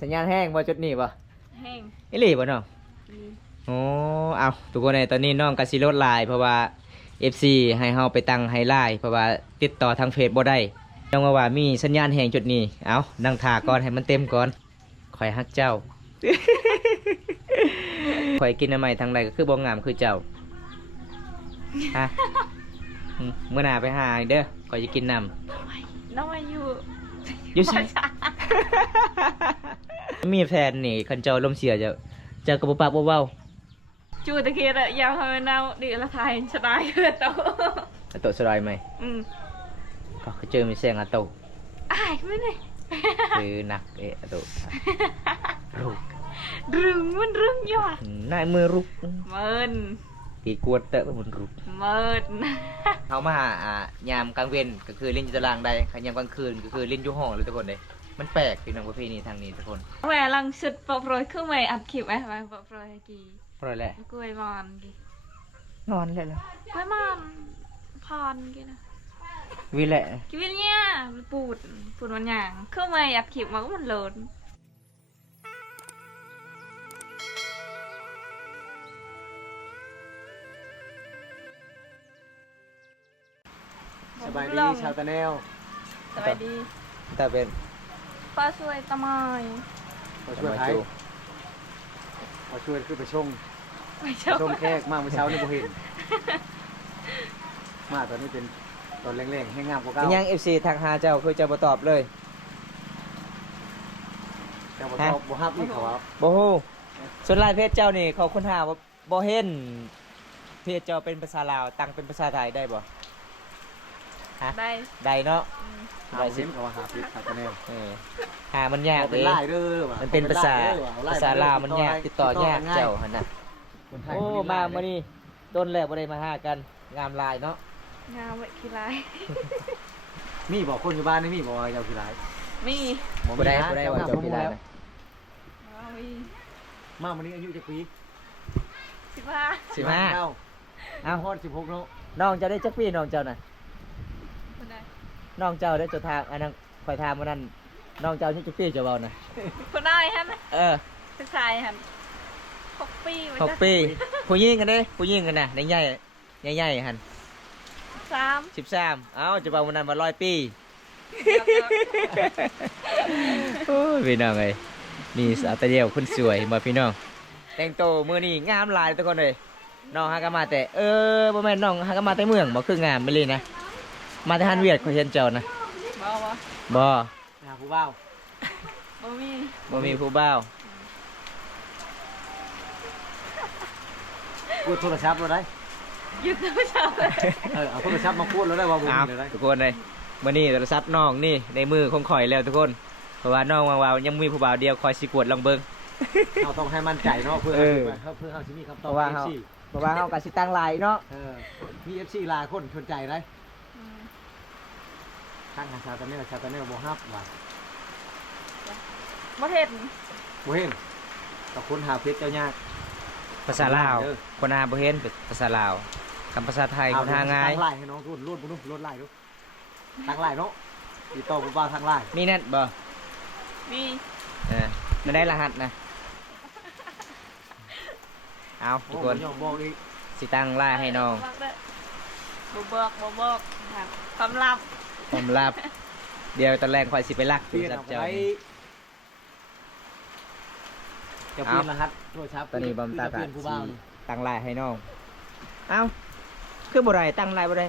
สัญญาณแห้งบ่จุดนี้บ่แห้งอีหลีบ่น้องโอ้เอาทุกคนในตอนนี้น้องก็สิลดลายเพราะว่า FC ให้เฮาไปตั้งไฮไลท์เพราะว่าติดต่อทางเฟซบ่ได้น้องว่ามีสัญญาณแห้งจุดนี้เอานั่งท่าก่อนให้มันเต็มก่อนข่อยฮักเจ้า ข่อยกินอันใหม่ทางใดก็คือบ่งามคือเจ้าฮะเมื่อหน้าไปหาเด้อข่อยจะกินน้ำ น้องอายุ อยู่ใช่ มีแฟนนี่คันเจ้าลมเสียจะกระปุกปากเบา จูตะเกียบยาวทำไมเนาดีละทายชะตายโต ๆอะโตสลายไหมก็เจอมีแสงอะโต อ้ายไม่ได้ คือหนักอะโตรุก รึงมันรึงยอด นายมือรุก เมิน ตีกวดเตะมันรุก เมิน เขามาหายามกลางเว้นก็คือเล่นอยู่ตารางใดขันยามกลางคืนก็คือเล่นอยู่ห้องเลยทุกคนเลยมันแปลกพี่น้องประเพณีทางนี้ทุกคน แหวลังสุดปอบโรยคือไม่อัดคลิปไหมไปปอบโรยกี่ เพราะอะไรแหละ กล้วยมอนกี่ นอนเลยเหรอก ล้วยมอนพรกี่นะ วิแหละ กี่วิเนี่ยปูดมันอย่างคือไม่อัดคลิปมันก็มันโหลด สบายดีชาวตะแนว สบายดี แต่เป็น ป้าช่วยตะมอย มาช่วยไทยมาช่วยขึ้นไปชง ไม่ชอบ ชงแขกมาเมื่อเช้านี่บ่เห็นมาตอนนี้เป็นตอนแรงๆให้งามกว่าเก่า ยัง FC ทักหาเจ้าคือเจ้าบ่ตอบเลย แต่บ่ต้องบ่ฮับอีกเขาว่า บ่ฮู้ส่วนลายเพจเจ้านี่เขาค้นหาว่าบ่เห็นเพจเจ้าเป็นภาษาลาวตั้งเป็นภาษาไทยได้บ่ฮะ ได้ ได้เนาะ หาบ่เห็นเขาว่าหาผิดชาวตะแนว หามันยาก เอาเป็ เด้ นลายเด้อว่ะ มันเป็นภาษา เอไล่ ภาษาลาวมันยากติดต่อยาก ง่ย เจ้าหั่นน่ะ คนไทย โอ้ คน มา ล มื้อนี้ต้นแล้วบ่ได้มาหากันงามลายเนาะ งามไว้ขี้ร้าย มีบอกคนอยู่บ้านนี่มีบอกว่าเจ้าคือหลาย มี บ่ได้ว่าเจ้าพี่ได้นะ มี มาวันนี้อายุจักปี 15 15 เอ้า เอ้า ฮอด16เนาะ น้องเจ้าได้จักปีน้องเจ้าน่ะ คนใด น้องเจ้าได้จดทางอันนั้นข่อยถามมื้อนั้นน้องเจ้านี่จักปีเจ้าเว้าน่ะ คนใดฮะนะ เออ ผู้ชายฮะ6 ปีไว้ 6 ปีผู้หญิงกันเด้ผู้หญิงกันน่ะใหญ่ใหญ่ๆหั่น 3 13เอ้าจะบอกวันนั้นว่า100 ปี โอ้ยพี่น้องเอ้ยนี่สาวตะเดียวคนสวยมาพี่น้องแต่งโตวมื้อนี้งามหลายทุกคนเลยน้องฮากามาแต่บ่แม่นน้องฮากามาแต่เมืองบ่คืองามไปเลยนะมาแต่ฮันเวียดเขาเห็นเจ้านะ บ่บ่ บ่ หาผู้บ่าว บ่มี บ่มีผู้บ่าว พูดโทรศัพท์เราได้ หยุดผู้ชาย เอาโทรศัพท์มาพูดแล้วได้ว่าบ่ เอา มีเลยได้ ทุกคนเลยมื้อนี้โทรศัพท์น้องนี่ในมือของข่อยแล้วทุกคนเพราะว่าน้องว่ายังมีผู้บ่าวเดียวคอยสิกวดลองเบิ่ง เราต้องให้มั่นใจเนาะเพื่อ เออ เพื่อเอาที่มีคำต เพ อบ ราะว่า เอฟ เฮา ซี เพราะว่าเฮาก็สิตั้งหลายเนาะ มีเอฟซีหลายคนสนใจได้ทางชาวตะเนวบ่ฮับว่า บ่เห็น บ่เห็นกับคนหาเพชรเจ้ายาก ภาษาลาว เด้อ คนหาบ่เห็นเป็นภาษาลาวคำภาษาไทยคนหาง่าย ตั้งไล่ให้น้องทุนรูดบ่รูดไล่ดูตั้งไล่เนาะติดต่อผู้บ่าวทางไล่ มีแน่บ่ มี ไม่ได้รหัสนะ เอาทุกคน บอกอีก สิตั้งล่าให้น้อง บ่บอกครับความลับ ผมรับ เดี๋ยวตอนแรกคอยสิไปลัก เปลี่ยน จั เอา เจ้า ไว้ นี่ จะเปลี่ยนรหัสโทรศัพท์ ตอนนี้บอมตา เป กะ ลี่ยนผู้บ่าวนี่ ตั้งล่าให้น้อง เอาคือบ่ได้ตั้งล่าบ่ได้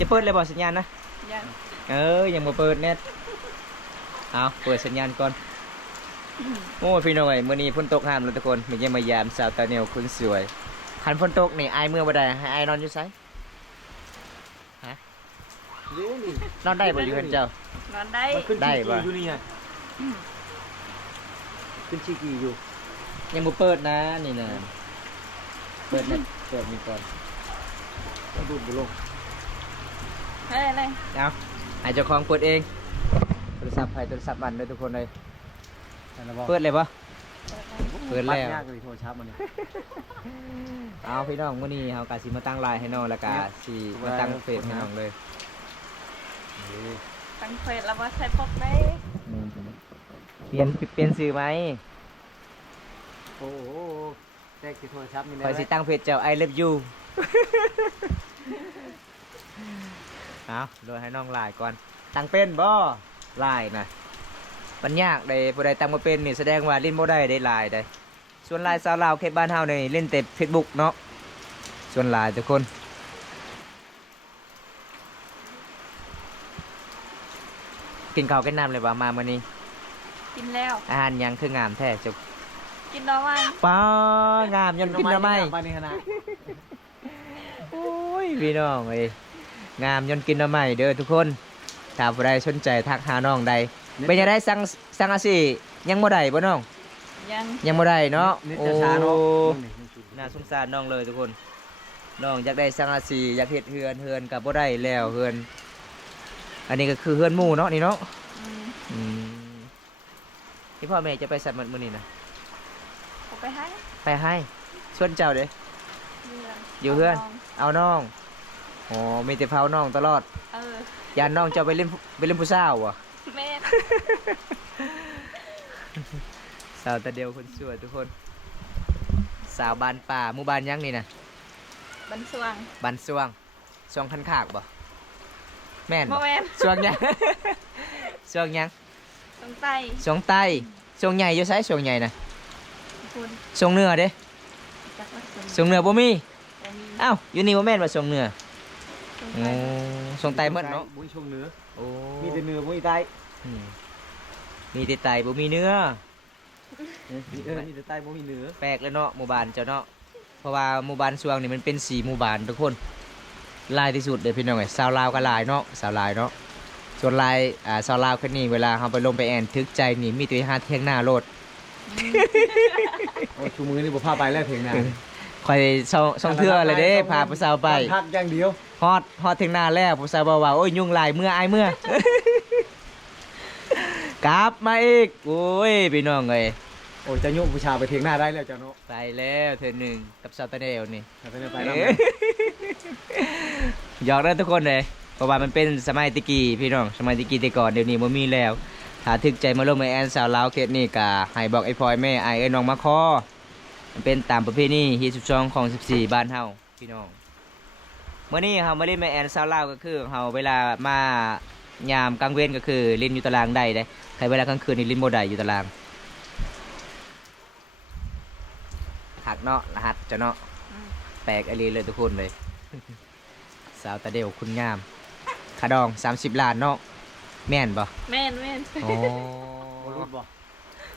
จะเปิดเลยบ่สัญญาณนะ ยัง ยังบ่เปิดเน็ตเอาเปิดสัญญาณก่อน โอ้ยพี่น้องเอ้ยมื้อนี้ฝนตกห้ามแล้วทุกคนมาเยี่ยมมายามสาวตาเหนียวคนสวยคันฝนตกนี่อายเมื่อบ่ได้ให้อายนอนอยู่ไส เดี๋ยวนี่ นอนได้บ่อยู่เพิ่นเจ้า นอนได้ มันขึ้น ได้ ชีกี ปะ อยู่นี่ไงขึ้นชีกีอยู่ ยังบ่เปิดนะนี่นะเปิดเน็ตเปิดมีก่อน ต้องดูดบุลง เฮ้ยอะไร เอาให้เจ้าของเปิดเองโทรศัพท์ให้โทรศัพท์มันเลยทุกคนเลย เปิดเลยปะเปิดแล้ว ยากเลยโทรศัพท์มันนี่ เอาพี่น้องมื้อนี้เฮากะสิมาตั้งไลน์ให้น้องแล้วก็สิมาตั้งเฟซให้น้องเลย ตั้งเฟซแล้วว่าใช้ปกได้ อืม เปลี่ยนชื่อไหม โอ้โหแตกที่โทรศัพท์นี่ คอยสิตั้งเพจเจ้า I love you เอาโดยให้น้องลายก่อนตั้งเป็นบ่ลายนะมันยากได้ผู้ใดตั้งบ่เป็นนี่แสดงว่าเล่นบ่ได้ได้ลายได้ส่วนลายสาวลาวเขตบ้านเฮานี่เล่นแต่ Facebook เนาะส่วนลายทุกคนกินข้าวกินน้ำเลยบ่มามื้อนี้ กินแล้ว อาหารหยังคืองามแท้จุก กินน้ำมัน ป้างามยนกินทำไม บ้านนี้ขนาด โอ้ยพี่น้องเอ้ยงามยนกินทำไมเด้อทุกคนถ้าผู้ใดสนใจทักหาน้องใดเป็นยังไงสั่งอาสิยังบ่ได้บ่น้อง ยัง ยังบ่ได้เนาะ นิด โอ้ จะช้าเนาะ น่าสงสารน้องเลยทุกคนน้องอยากได้สั่งอาสิอยากเฮ็ดเฮือนกับบ่ได้แล้วเฮือนอันนี้ก็คือเฮือนหมู่เนาะนี่เนาะ อืม อืมที่พ่อแม่จะไปสัตว์มื้อนี้นะ เอาไปให้ ไปให้ชวนเจ้าเด้ อยู่เพื่อน เอาน้องอ๋อมีแต่เผาน้องตลอด เออย านน้องเจ้าไปเล่นผู้สาววะ แม่ สาวตาเดียวคนสวยทุกคน สาวบานป่าหมู่บ้านยังนี่นะ บันสวง บานสวงสวงคันขากบ่แม่น โม บ่ แมน สวงยัง สวงยัง ตรงไต สวงใต้สวงใหญ่อยู่ไสสวงใหญ่นะ คุณ สวงเหนือเด้ จักว่าสวง สวงเหนือบ่มี แต่มี อ้าวอยู่นี่บ่แม่นว่าสวงเหนือ ตรง โอ้ ไต สวงใต้หมดเนาะ บุ้ยช่วงเหนือ โอ้ มีแต่เหนือบุ้ยใต้ อืมมีแต่ไตบ่มีเนื้อ มีแต่ใต้บุ้ยเหนือ แปลกเลยเนาะหมู่บ้านเจ้าเนาะเพราะว่าหมู่บ้านสวงนี่มันเป็นสีหมู่บ้านทุกคนหลายที่สุดเลยพี่น้องไอ้สาวลาวก็หลายเนาะสาวลายเนาะส่วนลายสาวลาวคนนี้เวลาเขาไปลงไปแอนทึกใจนี่มีแตัวหาเที่ยงหน้าโลด โอ้ชูมือนี่บ่พาไปแล้วเพลงนั้น คอยช่องเทื่อเลยเด้พาผู้สาวไป พักอย่างเดียว ฮอดเที่ยงหน้าแล้วผู้สาวบอกว่าโอ้ยยุ่งหลายเมื่ออายเมื่อ กลับมาอีกโอ้ยพี่น้องเอ้ย โอ้จะยุ่งผู้ชายไปเพลงหน้าได้แล้วจ้ะเนาะ ไปแล้วเธอหนึ่งกับสาวตาเดวนี่ ถ้าไปไปแล้ว หยอกได้ทุกคนเลยเพราะว่ามันเป็นสมัยตะกี้พี่น้องสมัยตะกี้แต่ก่อนเดี๋ยวนี้มันมีแล้วถ้าถึกใจมาลงในแอนสาวลาวเขตนี่กะให้บอกไอ้พลอยแม่ไอ้น้องมาคอมันเป็นตามประเพณีฮี12ของ14บ้านเฮาพี่น้องเมื่อนี้เฮามาเล่นในแอนสาวลาวก็คือเฮาเวลามายามกลางเว้นก็คือเล่นอยู่ตารางได้เด้ใครเวลากลางคืนนี่เล่นบ่ได้อยู่ตารางหักเนาะรหัสจะเนาะ อืม แปลกอะไรเลยทุกคนเลย สาวตาเดียวคุณงามขาดอง30 ล้านเนาะแม่นบ่ แม่นแม่น โอ้ บ่รู้บ่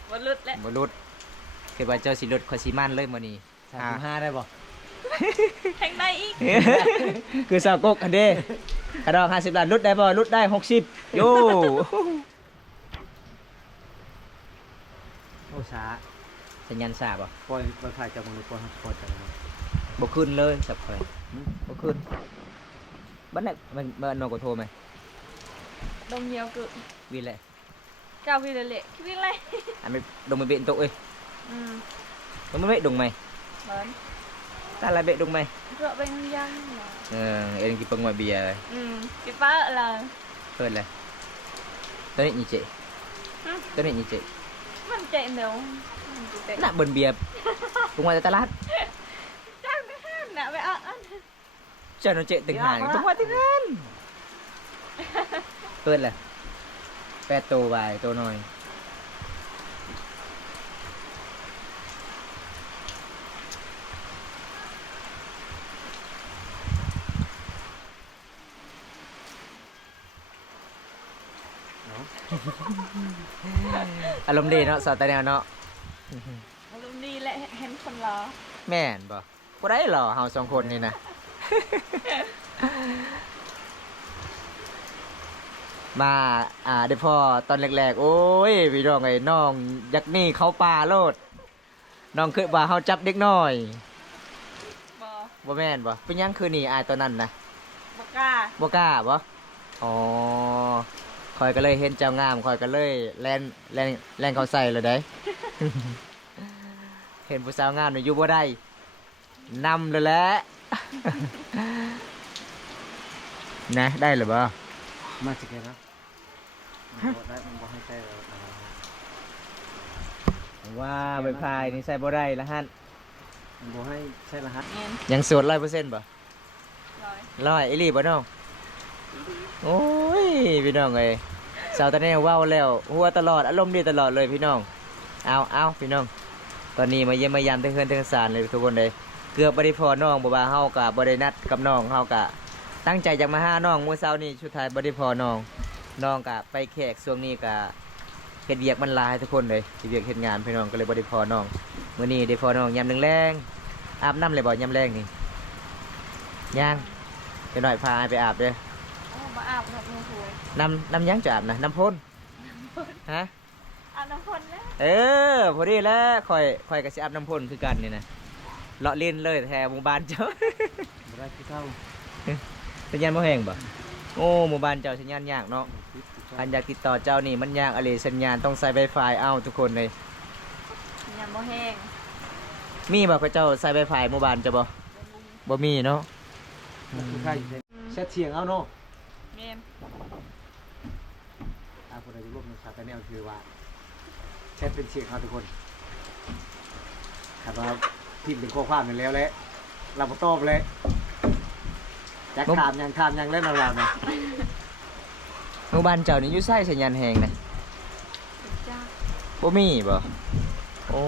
บนลุดแล้ว บ่รุดคือว่าเจ้าสิรุดคอยสิมันเลยมื้อนี้ 35ได้บ่ แทงได้อีก คือสาวกกอันเด้ขาดอง50 ล้านรุดได้บ่รุดได้60โย โอ้ช้า สัญญาณทราบบ่ ปล่อยปล่อยถ่ายจากมือปล่อยปล่อยจากมือ บ่ขึ้นเลยสับข่อยบ่ขึ้นบัดนั้นมันน้องก็โทรไหม ดงเหี่ยวกึ วินแหละ เก้าพี่เละพี่วิ่งเลย อันไม่ดงไม่เบะโตะเอ้ย อืม มันไม่เบะดงไหม เหมือน ตาละเบะดงไหม เรือเป็นยังเหรอ เอ็นกินปังงวยเบียร์เลย อืมพี่ป้าอะไร เปิดเลยตัวนี้ยี่เจตัวนี้ยี่เจ มันเจ๋งเดี๋ยวมันจะเจ๋ง น่ะเบิร์นเบียร์ปรุงมาจากตลาด จ้างไปห้ามนะไปเอาอัน เจ้าหนูเจตึงหางปรุงมาที่นั่นเปิดเลยแปดตัวใบตัวหน่อยอารมณ์ดีเนาะสาวตาแนวเนาะ อารมณ์ดีแหละเห็นคนรอ แม่นบ่บ่ได้หรอเฮาสองคนนี่นะ มาเดี๋ยวพอตอนแรกๆโอ้ยพี่น้องไอ้น้องยักนี่เขาป่าโลดน้องเคยว่าเฮาจับเด็กน้อย บอ บ่แม่นบ่เป็นหยังคือนี่อายตอนนั้นนะ บอกล้า บ่กล้าบ่อ๋อคอยก็เลยเห็นเจ้างามคอยก็เลยแล่นเขาใส่เลยได้ เห็นผู้สาวงามนี่อยู่บ่ได้นำเลยแหละ นะได้หรือบ่ มาสิแกนะได้มันบ่ให้ใกล้แล้ว ว่าใบพายนี่ใส่บ่ได้ละฮั่น มันบอกให้ใช้รหัส เงิน ยังโสด100%บ่ ร้อย 100อีหลีบ่น้องโอ้ยพี่น้องเอ้ยสาวตาแนวเว้าแล้วหัวตลอดอารมณ์ดีตลอดเลยพี่น้องเอาพี่น้องตอนนี้มาเยี่ยมมายามทั้งเฮือนทั้งศาลเลยทุกคนเลยเกือบบ่ได้พอน้องบ่ว่าเฮาก็บ่ได้นัดกับน้องเฮาก็ตั้งใจจะมาหาน้องมื้อเช้านี้สุดท้ายบ่ได้พอน้องก็ไปแขกช่วงนี้ก็เฮ็ดเวียกมันหลายทุกคนเลยเฮ็ดเวียกเฮ็ดงานพี่น้องก็เลยบ่ได้พอน้องมื้อนี้ได้พอน้องยามแรงๆอาบน้ำเลยบ่ยามแรงนี่ยังไปหน่อยพาให้ไปอาบเด้อ โอ้มาอาบน้ำมือสวย น้ำยังจะอาบนะน้ำพ่นฮะ อาบน้ำพ่นแล้ว พอดีแล้วคอยกับสิอาบน้ำพ่นคือกันนี่นะเลาะเล่นเลยแถวหมู่บ้านเจ้า บ่ได้คือเท่า สัญญาณบ่แห้งบ่โอ้หมู่บ้านเจ้าสัญญาณยากเนาะอันอยากติดต่อเจ้านี่มันยากอะไรสัญญาณต้องใช้ไวไฟเอาทุกคนเลย ยำโมแห้ง มีบ่พระเจ้าใช้ไวไฟหมู่บ้านเจ้าบ่มีเนาะ คือใครแชทเชียงเอาเนาะ เมน คนใดจะร่วมในสาแนลคือว่าแชทเป็นเชียงเขาทุกคนครับว่าพิมพ์เป็นข้อความกันแล้วแหละเราบ่ตอบเลยอยากถามยังเล่นเราเนี่ย หมู่บ้านเจ้านี่อยู่ใช้สัญญาณแห้งนะ จ้า บ่มีบ่โอ้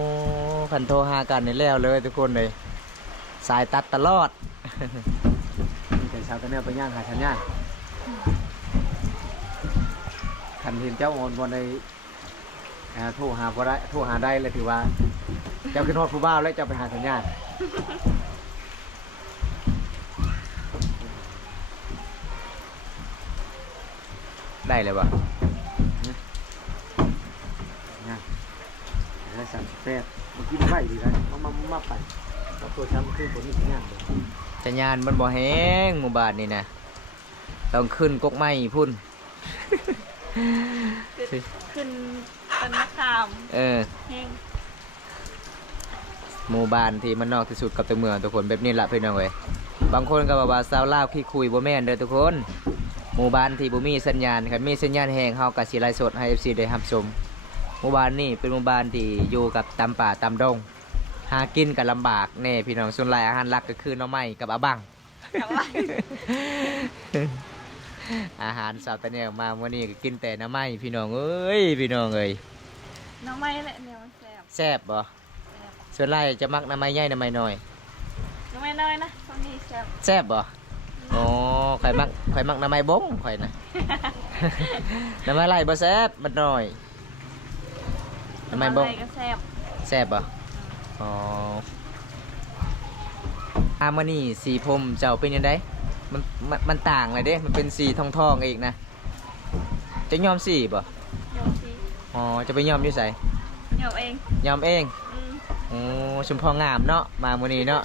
คันโทรหากันนี่แล้วเลยทุกคนเลยสายตัดตลอด มีแต่ชาวตะเนียไปย่างหาชันย่างคันเห็นเจ้าโอนบนในโทรหาบ่ได้โทรหาได้เลยถือว่า เจ้าขึ้นฮอดผู้บ่าวแล้วเจ้าไปหาสัญญาณ ได้เลยบ่ ย่างได้สั่งแปดเมื่อกี้มันไหวดีนะมาไปเอาตัวช้ำขึ้นบนนี้สัญญาณเลย สัญญาณมันบ่แห้งหมู่บ้านนี่นะต้องขึ้นกกไม้พุ่น ขึ้นเป็นมะขาม เออ แห้ง หมู่บ้านที่มันนอกที่สุดกับตัวเมืองทุกคนแบบนี้ละพี่น้องเว้ยบางคนก็บอกว่าสาวลาวขี้คุยบ่แม่นเด้อทุกคนหมู่บ้านที่บ่มีสัญญาณคันมีสัญญาณแห้งเฮาก็สิไลฟ์สดให้ FC ได้รับชมหมู่บ้านนี่เป็นหมู่บ้านที่อยู่กับตามป่าตามดงหากินก็ลำบากแน่พี่น้องส่วนหลายอาหารหลักก็คือหน่อไม้กับอะบัง แต่ว่า อาหารสาวตะเนี่ยมาวันนี้ก็กินแต่หน้ำไม้พี่น้องเอ้ยพี่น้องเอ้ย น้องไม้แหละเนี่ยมันแซ่บ แซ่บบ่ แซ่บ ส่วนไรจะมักหน้ำไม้ใหญ่หน้ำไม้น้อย น้องไม้น้อยนะตรงนี้แซ่บ แซ่บบ่อ๋อข่อยมักหน้ำไม้บงข่อยนะ หน้ำไม้ไรบ่แซ่บมันน้อยหน้ำไม้บง อะไรก็แซ่บ แซ่บบ่อ๋ออามานี่สีผมเจ้าเป็นยังไงมันต่างเลยเด้มันเป็นสีทองๆอีกนะจะยอมสีบ่ ยอมสิ อ๋อจะไปยอมอยู่ไส ยอมเอง ยอมเอง อืม โอ้ชุมพองามเนาะมามื้อนี้เนาะ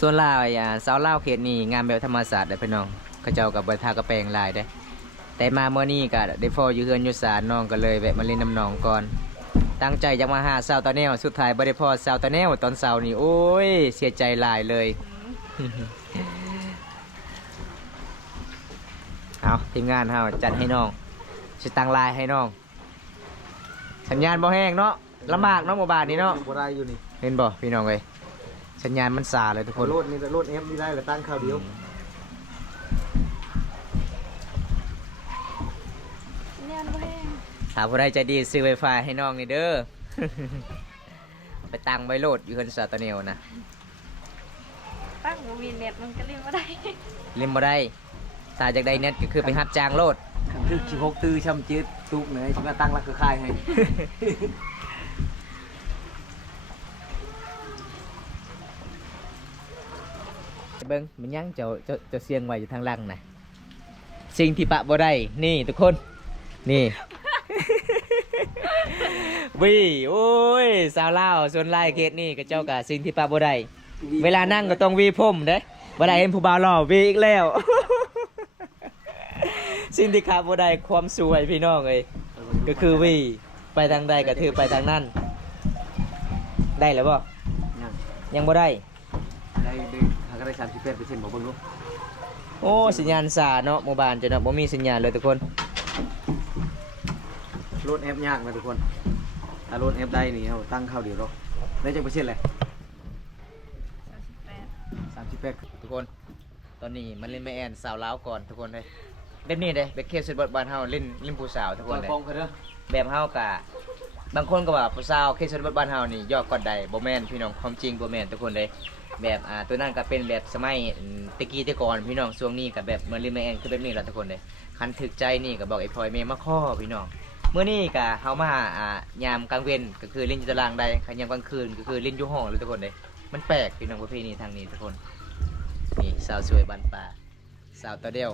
ส่วนลาวสาวลาวเขตนี้งามแบบธรรมศาสตร์เด้อพี่น้องเขาเจ้ากับบ่ทากระแปลงลายเด้อแต่มาเมื่อนี้ก็ได้พออยู่เฮือนอยู่ศาลน้องก็เลยแวะมาเล่นน้ำน้องก่อนตั้งใจจะมาหาสาวตาแนวสุดท้ายบ่ได้พอสาวตาแนวตอนเช้านี่โอ้ยเสียใจหลายเลย เอาทีมงานเฮาจัดให้น้องสิตั้งลายให้น้องสัญญาณบ่แห้งเนาะลำบากเนาะหมู่บ้านนี้เนาะ บ่ได้อยู่นี่ เห็นบ่พี่น้องเอ้ยสัญญาณมันสาเลยทุกคน โลดนี่โลดเอฟนี่ได้เลยตั้งข้าวเดียว เนี่ยมันบ่แห้ง ถ้าผู้ใดใจดีซื้อไวไฟให้น้องนี่เด้อ ไปตั้งไว้โหลดอยู่เฮือนสาวตาแนวนะ ตั้งบ่มีเน็ตมันก็เล่นบ่ได้ เล่นบ่ได้ถ้าจากใดเน็ตก็คือไปรับจ้างโหลด ขันทึก16ตื้อช่ำจืดตุกเหนื่อยชิมาตั้งรักคือค่ายให้ เบิ้งมันยังจะเสียงไว้อยู่ทางหล่างนะสิ่งที่ปะบ่ได้นี่ทุกคนนี่ วิโอ้ยสาวลาวส่วนลายเขตนี่ก็เจ้ากับสิ่งที่ปะบ่ได้เวลานั่งก็ต้องวีผมเด้บ่ได้เห็นผู้บ่าวหล่อวีอีกแล้ว สิ่งที่ขาดบ่ได้ความสวยพี่น้องเอ้ยก็คือวีไปทางใดก็ถือไปทางนั้นได้แล้วบ่ ยัง ยังบ่ได้ ได้หากได้ 38%บ่เบิ่งดู โอ้สัญญาณสาเนาะหมู่บ้านจะเนาะบ่มีสัญญาณเลยทุกคน โหลดแอปยากนะทุกคนถ้าโหลดแอปได้นี่เฮาตั้งเข้าเดียวหรอกได้จักเปอร์เซ็นต์เลย38 ทุกคนตอนนี้มันเล่นไม่แอนสาวลาวก่อนทุกคนเลยแบบนี้เด้แบบเคสสุดบทบ้านเฮาเล่นผู้สาวทุกคนเลย ฟ้องเขาเด้อ แบบเฮากะบางคนก็ว่าผู้สาวเคสสุดบทบ้านเฮานี่ยอกกอดใดบ่แม่นพี่น้องความจริงบ่แม่นทุกคนเลยแบบตัวนั้นก็เป็นแบบสมัยตะกี้แต่ก่อนพี่น้องช่วงนี้ก็แบบมันเล่นไม่แอนคือแบบนี้แหละทุกคนเลยคันถึกใจนี่ก็บอกไอ้พลอยแม่มาข้อพี่น้องเมื่อนี้ก็เฮามายามกลางเว้นก็คือเล่นอยู่ตารางใดคันยามกลางคืนก็คือเล่นอยู่ห้องเลยทุกคนเลยมันแปลกพี่น้องประเพณีทางนี้ทุกคนนี่สาวสวยบ้านป่าสาวตัวเดียว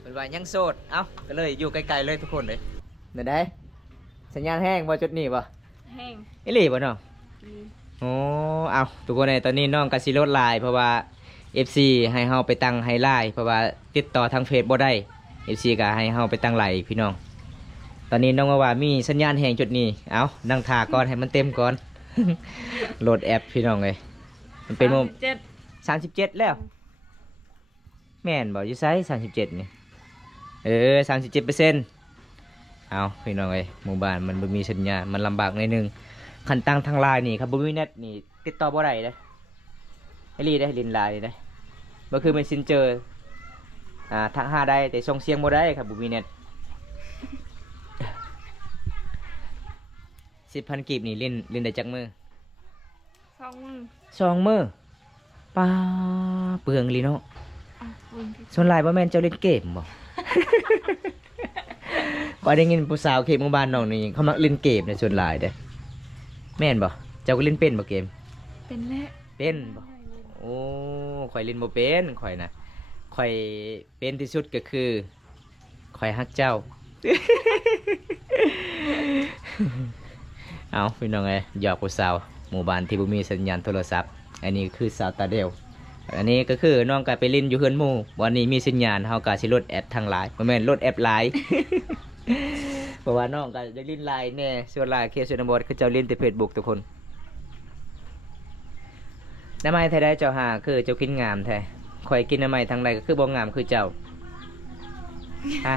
เป็นว่ายังโสดเอ้าก็เลยอยู่ไกลๆเลยทุกคนเลยเดี๋ยวได้สัญญาณแห้งบ่จุดนี้บ่ แห้ง อีหลีบ่น้องโอ้เอาทุกคนเลยตอนนี้น้องก็สิลดไลน์เพราะว่า FC ให้เฮาไปตั้งไฮไลท์เพราะว่าติดต่อทางเฟซบ่ได้ FC ก็ให้เฮาไปตั้งไลน์พี่น้องตอนนี้น้องว่ามีสัญญาณแห้งจุดนี้เอานั่งท่าก่อนให้มันเต็มก่อน โหลดแอปพี่น้องเลยมันเป็นโม 37 37แล้วแม่นบ่อยู่ไส37นี่37%เอาพี่น้องเอ้ยหมู่บ้านมันบ่มีสัญญาณมันลำบากหน่อยหนึงคันตั้งทางไลน์นี่ครับบ่มีเน็ตนี่ติดต่อบ่ได้เด้ไอ้ลีได้ลินไลน์ได้บ่คือ Messenger ทักหาได้แต่ส่งเสียงบ่ได้ครับบ่มีเน็ต 10,000 กีบนี่เล่นได้จักมือ 2 มือ 2 มือป้าเปลืองลีเนาะ อ่ะเบิ่งที่ ส่วนหลายบ่แม่นเจ้าเล่นเกมบ่ บ่ได้ยินผู้สาวเขตหมู่บ้านน้องนี่เขามักเล่นเกมในส่วนหลายเด้อแม่นบ่เจ้าก็เล่นเป็นบ่เกม เป็นแล้ว เป็นบ่โอ้ข่อยเล่นบ่เป็นข่อยน่ะข่อยเป็นที่สุดก็คือข่อยฮักเจ้า เอาพี่น้องเอ้ยหยอกผู้สาวหมู่บ้านที่บ่มีสัญญาณโทรศัพท์อันนี้คือสาวตาเดียวอันนี้ก็คือน้องก็ไปเล่นอยู่เฮือนหมู่วันนี้มีสัญญาณเฮาก็สิลดแอปทางไลน์บ่แม่นลดแอปไลน์ เพราะว่าน้องก็จะเล่นไลน์แน่ส่วนไลน์เคสนบทคือเจ้าเล่นแต่ Facebook ทุกคนน้ำไม้แท้ได้เจ้าหาคือเจ้ากินงามแท้ข่อยกินน้ำไม้ทางใดก็คือบ่งามคือเจ้าฮะ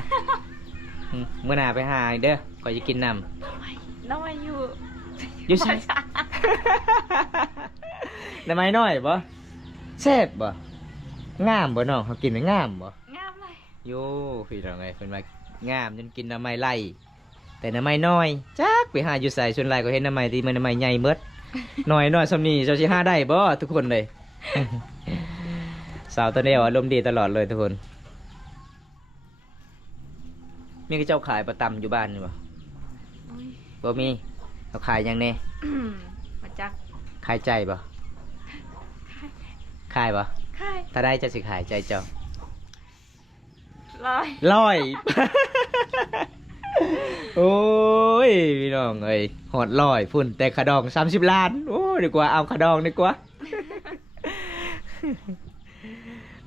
เมื่อหน้าไปหาอีกเด้อข่อยจะกินน้ำ น้อยอยู่ อยู่ใช่ น้ำไม้น้อยบ่แซ่บบ่งามบ่น้องเขากินแล้วงามบ่ งามเลย โย่พี่น้องไงเพิ่นว่างามจนกินน้ำไม้ไล่แต่น้ำไม้น้อยจักไปหาอยู่ใส่ส่วนหลายก็เห็นน้ำไม้ที่มันน้ำไม้ใหญ่เบิด น้อยซำนี้เจ้าสิหาได้บ่ทุกคนเลย สาวตัวเดียวอารมณ์ดีตลอดเลยทุกคนมีเจ้าขายประตำอยู่บ้านนี่บ่ โอ้ย บ่มีเขาขายหยังแน่ มาจัก ขายใจบ่ขายบ่ ค่าย ถ้าได้จะสิขายใจเจ้า ลอย ร้อย โอ้ยพี่น้องเอ้ยหอดร้อยพุ่นแต่ขะดอง30 ล้านโอ้ดีกว่าเอาขะดองดีกว่า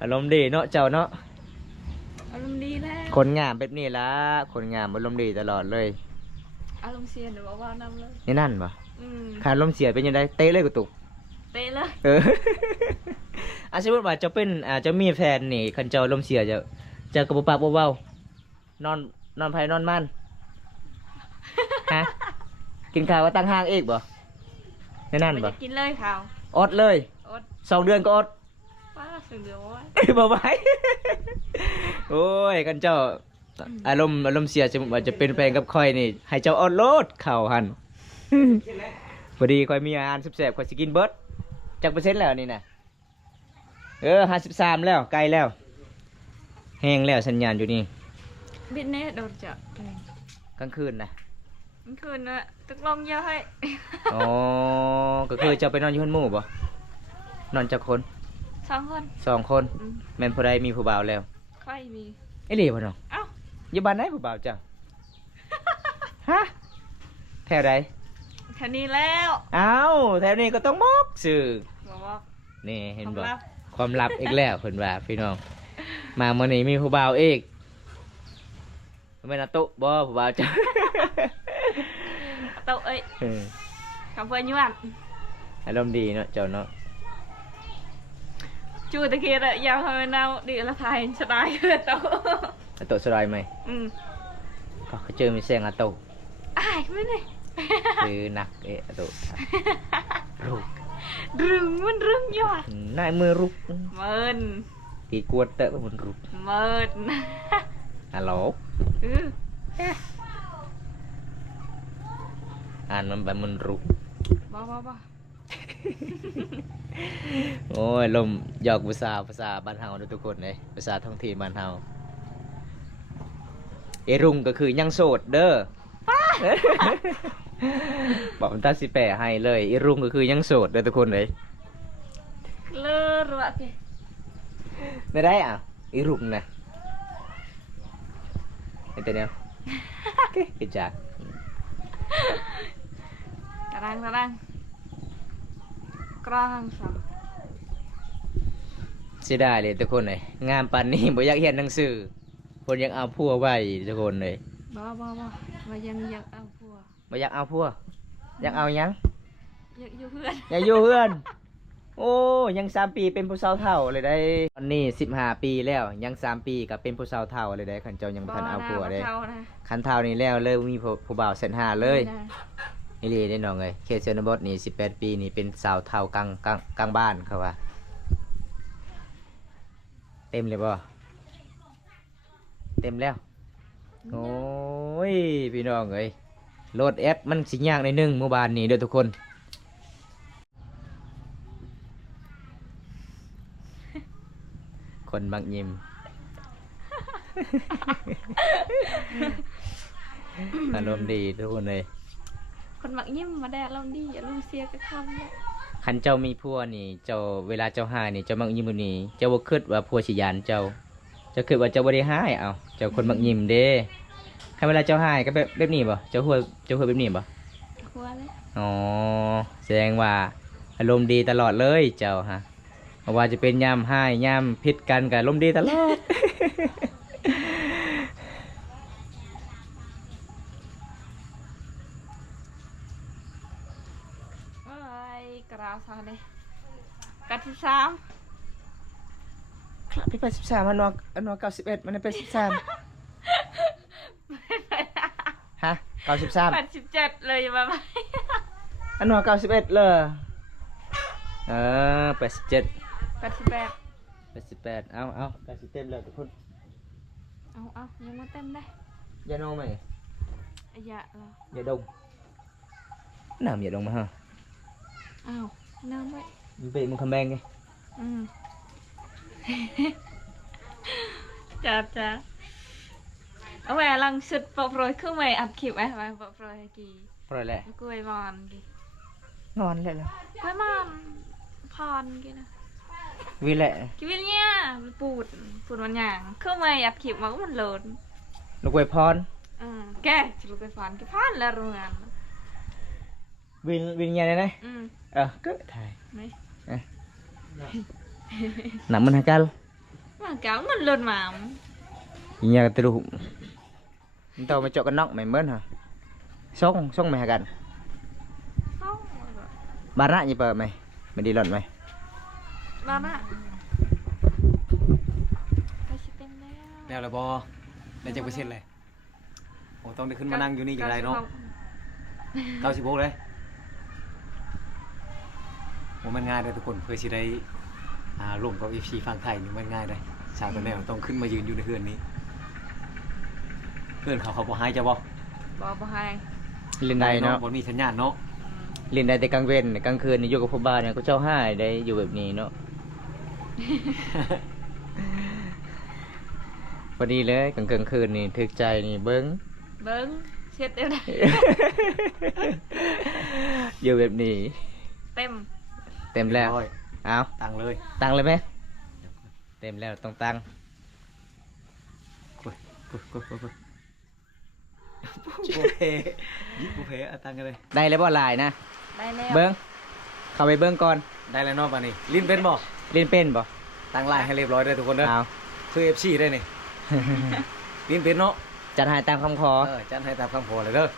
อารมณ์ดีเนาะเจ้าเนาะ อารมณ์ดีแล้ว คนงามแบบนี้ละคนงามอารมณ์ดีตลอดเลย อารมณ์เสียหรือว่าว่านำเลย นี่นั่นปะ อืม ขาดลมเสียเป็นยังไงเตะเลยกูตุก เตะเลย เออ อาสมมติว่าเจะเป็นจะมีแฟนนี่คันเจ้าลมเสียจะกระปุกปากเบาๆนอนไผ่นอนมัน ฮะกินข้าวก็ตั้งห้างเอกบ่นี่นั่น ไม่ บ่ ได้กินเลยข่าว อดเลย อด 2 เดือนก็อด ป้าสึงเดียวไว้ บ่ไหว โอ้ยกันเจ้าอารมณ์เสียจะว่าจะเป็นแฟนกับค่อยนี่ให้เจ้าอดโลดเข่าหัน พอดีค่อยมีอาหารแซ่บๆค่อยสิกินเบิดจักเปอร์เซ็นต์แล้วนี่น่ะ53แล้วไกลแล้วแห้งแล้วสัญญาณอยู่นี่ บิดเน่โดนจะ กลางคืนน่ะ มันคืนน่ะตึกลมเยอะให้ อ๋อก็คือเจ้าไปนอนอยู่เฮือนหมู่บ่นอนจักคน 2 คน 2 คน อืม แม่นผู้ใดมีผู้บ่าวแล้ว ค่อยมี ไอ้หลีบ่น้อง เอ้า อยู่บ้านไหนผู้บ่าวเจ้า ฮะแถวใด แค่นี้แล้ว เอ้าแถวนี้ก็ต้องบอกสื่อ บอกว่า นี่เห็น ความ บ่ ลับ ความลับอีกแล้วเพิ่นว่าพี่น้อง มามื้อนี้มีผู้บ่าวอีกแม่นอาตุบ่ผู้บ่าวจ้ะ โตะเอ้ย เออ คำเพื่อนยวน อารมณ์ดีเนาะเจ้าเนาะ chu tao kia rồi giao hơi nào đi là thay cho đai cái tao อาโตสลายไหม ừ ก็เขาเจอมีแซงอาโต ai mới này คือหนักอาโตรุก rừng muốn rừng giọt นายมือรุก mơn ปีกวดเตะมันรุก mơn ฮัลโหล ừ อ่านมันแบบมันรุก bo bo bo โอ้ยลมหยอกภาษาบ้านเฮาเด้อทุกคนเลยภาษาท้องถิ่นบ้านเฮาเอรุงก็คือยังโสดเด้อ บอกมันตัดสิแปะให้เลยเอรุงก็คือยังโสดเด้อทุกคนเลย lơ rồi kìa ไม่ได้อ่ะเอรุงนะเห็นแต่เนี้ยกิจจาก ta đang con sao เสียดายเลยทุกคนเลยงามปันนี้บ่อยากเห็นหนังสือคนยังเอาพัวไว้ทุกคนเลย bo bo bo mà dân dân ao phùa บ่อยากเอาพัวอยากเอาหยัง dân yêu hương อยากอยู่เพื่อน โอ้ยัง3 ปีเป็นผู้สาวเฒ่าเลยได้ตอนนี้15 ปีแล้วยัง3 ปีกับเป็นผู้สาวเฒ่าเลยได้คันเจ้ายังบ่ทันเอาพัวเลย thau nè คันเฒ่านี่แล้วเลยมีผู้บ่าวเส้นหาเลย nè นี่เลยได้น้องเอ้ยเขตชนบทนี่18 ปีนี่เป็นสาวเฒ่ากลางบ้านเขาว่า เต็มเลยบ่เต็มแล้ว โอ้ยพี่น้องเอ้ยโหลดแอปมันสิยากในอยหนึงเมื่อวานนี้เด้อทุกคน คนมักยิ้ม อารมณ์ดีทุกคนเลย คนมักยิ้มมาแดดลมดีอย่าลืมเสียกับคำเลย คันเจ้ามีผัวนี่เจ้าเวลาเจ้าหายนี่เจ้ามักยิ้มแบบนี้เจ้าบ่คิดว่าผัวสิยานเจ้าคิดว่าเจ้าบ่ได้หายเอาเจ้าคนมักยิ้มเด้คันเวลาเจ้าหายก็แบบนี้บ่เจ้าหัวแบบนี้บ่ หัวเลย อ๋อแสดงว่าอารมณ์ดีตลอดเลยเจ้าฮะบ่ว่าจะเป็นยามหายยามผิดกันก็อารมณ์ดีตลอด เอ้ยกระเอาซะเลยกัดที่สาม ครับพี่83อันว่า91มันเป็น13ฮะ93 87เลยมาไหม อันว่า91เลย87 88 88เอา80เต็มแล้วทุกคน เอายังมาเต็มได้ อย่านอนไหม อย่าเหรอ อย่าดงน้ำอย่าดงมาฮะ อ้าวน้ำไว้ มันเป็นมึงคำแบงไง อืม จ้าเอาแหวนลังสุดปอบโรยขึ้นมาอัดคลิปไหมไปปอบโรยกี่ ปล่อยแหละ กล้วยมอนกี่ นอนเลยเหรอก ล้วยมอนพรกี่นะ วิแหละ กี่วิลเนี่ยปูดมันอย่างขึ้นมาอัดคลิปมาก็มันโหลด ลูกไวยพร แกจะลูกไปฟันกี่พันละโรงงาน วินยังไงนะ อืม ก็ถ่าย ไหม หนังมันหักกัน มาเก๋ามันหลุดหมาม ยิงยาตะลุมันต้องมาเจาะกันน็อกไม่เหมือนฮะส่งไม่หักกัน เข้า บาระยี่เปิดไหมไม่ดีหล่นไหม บ้านอะไปชิเต็มแล้ว แล้วละบ่ได้จักเปอร์เซ็นต์เลยโอ้ต้องได้ขึ้นมานั่งอยู่นี่อย่างไรเนาะ96เลยโอ้มันง่ายเลยทุกคนเพื่อสิได้ร่วมกับ FC ฝั่งไทยนี่มันง่ายเลยชาวตะแนวต้องขึ้นมายืนอยู่ในเฮือนนี้เฮือนเขาบ่ให้จะบ่ บ่ให้ เล่นได้เนาะ บ่มีสัญญาณเนาะ เล่นได้แต่กลางเว้นกลางคืนนี่อยู่กับพ่อบ้านเนี่ยก็เจ้าห้าได้อยู่แบบนี้เนาะ พอดีเลยกลางคืนนี่ถึกใจนี่เบิ้ง เบิ้งเช็ดเต็มเลย อยู่แบบนี้ เต็ม เต็มแล้ว ร้อย เอา ตังเลย ตั้งเลยไหมเต็มแล้วต้องตั้ง ปุ๊บโอเคยิบโอเคเอาตังกันเลย ได้แล้วบ่ลายนะ ได้แล้ว เบิ้งเข้าไปเบิ้งก่อน ได้แล้วเนาะป่ะนี่ลิ้นเป็นบ่ เล่นเป็นบ่ ตั้งลายให้เรียบร้อยเด้อทุกคนเด้อ เอา คือ FC ได้นี่ ลิ้นเป็นเนาะ จัดให้ตามคำขอ จัดให้ตามคำขอเลยเด้อ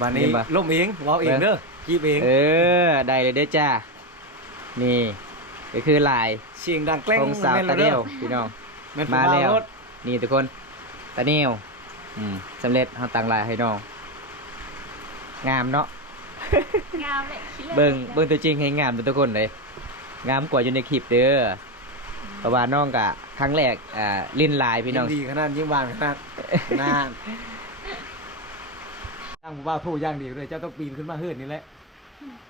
บัดนี้ เห็นปะ ล่มเองเว้าเองเด้อจีบเอง ได้เลยเด้อจ้านี่ ก็คือลาย เสียงดังแกล้ง ของสาวตะเดียวพี่น้อง แม่น มา มา แล้ แล้ว ว นี่ทุกคนตะเนียวสำเร็จเฮาตั้งลายให้น้องงามเนาะ งามเลยขี้ล่น เบิ่งตัวจริงให้งามทุกคนเลยงามกว่าอยู่ในคลิปเด้อเพราะว่าน้องกะครั้งแรกลิ้นลายพี่น้อง ดีขนาดยิ่งหวานขนาดนานตั้งว่าผู้ย่างดีเลยเจ้าต้องปีนขึ้นมาเฮือนนี่แหละ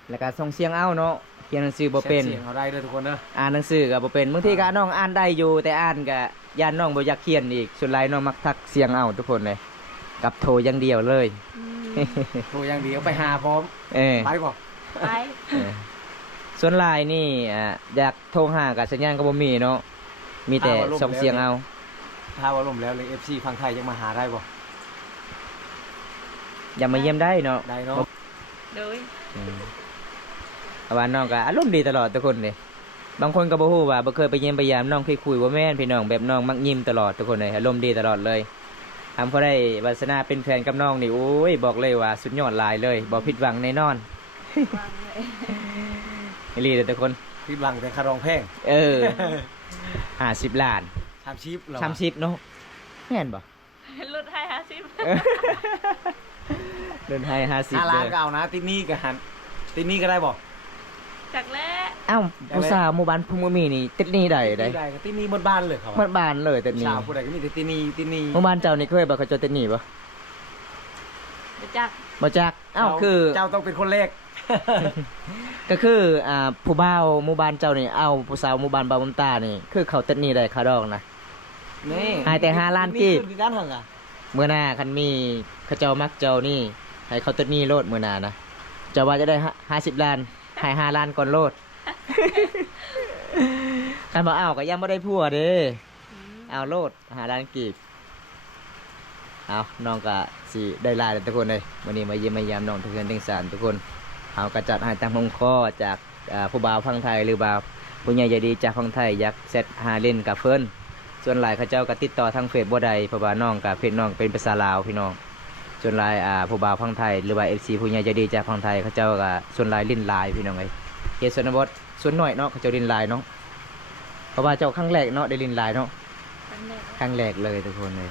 แล้วก็ส่งเสียงเอาเนาะเขียนหนังสือบ่เป็น เสียงเอาได้เลยทุกคนเนอะ อ่านหนังสือก็บ่เป็นบางทีก็น้องอ่านได้อยู่แต่อ่านก็ย่านน้องบ่อยากเขียนอีกส่วนหลายน้องมักทักเสียงเอาทุกคนเลยกับโทรอย่างเดียวเลย อืม ผู้ย่างดีเอาไปหาพร้อม เออ ไปบ่ ไป เออส่วนหลายนี่อยากโทรหากับสัญญาณก็บ่มีเนาะมีแต่ส่งเสียงเอา ถ้าว่าล่มแล้วเลย FC ฟังไทยยังมาหาได้บ่ อย่ามาเยี่ยมได้เนาะ ได้เนาะ โดย เพราะว่าน้องก็อารมณ์ดีตลอดทุกคนเลยบางคนก็บ่ฮู้ว่าบ่เคยไปเยี่ยมไปยามน้องเคยคุยว่าแม่นพี่น้องแบบน้องมักยิ้มตลอดทุกคนเลยอารมณ์ดีตลอดเลยทำพอได้วาสนาเป็นแฟนกับน้องนี่โอ้ยบอกเลยว่าสุดยอดหลายเลยบ่ผิดหวังแน่นอน วางเลย อีหลีเด้อทุกคน พี่บังแต่คารองแพง เออ50 ล้าน ทำชิปเหรอ 30เนาะแม่นบ่ ลดให้50 เดินให้50 5 ล้าน เด้ ก็ อ เอานะตินี่ก็หันตินี่ก็ได้บ่ จากแล้ว เอ้าผู้สาวหมู่บ้านพุ่งบ่มีนี่ติดหนี้ได้ได้ ได้ก็ตินี่หมดบ้านเลยเขา หมดบ้านเลยติดหนี้ ชาวผู้ใดก็มีแต่ตินี่ หมู่บ้านเจ้านี่เคยบ่เขาเจ้าติดหนี้บ่ ไปจาก บ่จักเอ้าคือ เจ้าต้องเป็นคนแรก ก็คือผู้บ่าวหมู่บ้านเจ้านี่เอาผู้สาวหมู่บ้านบ่าวบุญตานี่คือเขาติดหนี้ได้ค่าดอกนะ นี่ ให้แต่5ล้านกีบ คือการหังอ่ะ เมื่อหน้าคันมีเขาเจ้ามักเจ้านี่ให้เขาติดหนี้โลดมื้อหน้านะเจ้าว่าจะได้50ล้านให้5ล้านก่อนโลด คันบ่เอาก็ยังบ่ได้ผัวเด้เอาโลด5ล้านกีบเอาน้องก็สิได้หลายแล้วทุกคนเลยวันนี้มาเยี่ยมมายามน้องทุกคนทั้งสามทุกคนเอากระจัดให้ตั้งหงข้อจากผู้บ่าวพังไทยหรือบ่าวผู้ใหญ่ใจดีจากพังไทยอยากเซตหาเล่นกับเพิ่นส่วนหลายเขาเจ้าก็ติดต่อทางเฟซบ่ได้เพราะว่าน้องกับเฟซน้องเป็นภาษาลาวพี่น้องส่วนหลายผู้บ่าวพังไทยหรือว่า FC ผู้ใหญ่ใจดีจากพังไทยเขาเจ้าก็ส่วนหลายลิ้นลายพี่น้องเอ้ยเขตชนบทส่วนน้อยเนาะเขาเจ้าลิ้นลายเนาะเพราะว่าเจ้าครั้งแรกเนาะได้ลิ้นลายเนาะ ครั้งแรก ครั้งแรกเลยทุกคนเลย